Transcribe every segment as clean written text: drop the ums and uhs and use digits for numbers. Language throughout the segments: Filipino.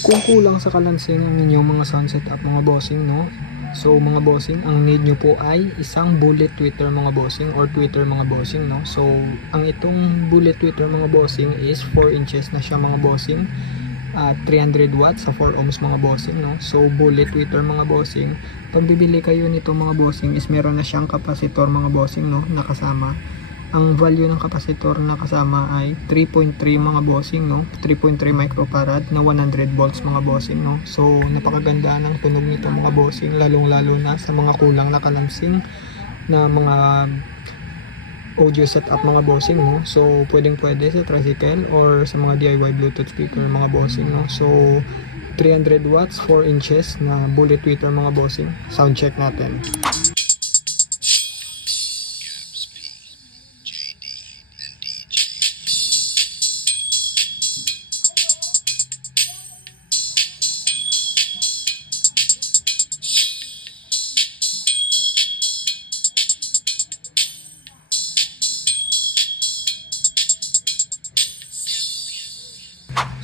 Kung kulang sa kalansing ang inyong mga sound setup mga bossing, no? So mga bossing, ang need nyo po ay isang bullet tweeter mga bossing or tweeter mga bossing, no? So ang itong bullet tweeter mga bossing is 4 inches na siya mga bossing at 300 watts sa 4 ohms mga bossing, no? So bullet tweeter mga bossing, pag bibili kayo nito mga bossing is meron na siyang kapasitor mga bossing, no, nakasama. Ang value ng kapasitor na kasama ay 3.3 mga bossing, no, 3.3 microfarad na 100 volts mga bossing, no. So napakaganda ng tunog nito mga bossing, lalong lalo na sa mga kulang na kalansing na mga audio setup mga bossing, no. So pwedeng pwede sa tricycle or sa mga DIY bluetooth speaker mga bossing, no. So 300 watts 4 inches na bullet tweeter mga bossing, sound check natin.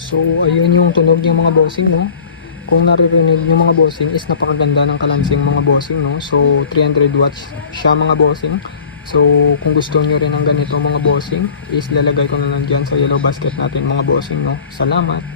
So ayun yung tunog ng mga bossing, no. Kung naririnig nyo mga bossing is napakaganda ng kalansing mga bossing, no. So 300 watts siya mga bossing. So kung gusto nyo rin ng ganito mga bossing is lalagay ko na lang dyan sa yellow basket natin mga bossing, no. Salamat.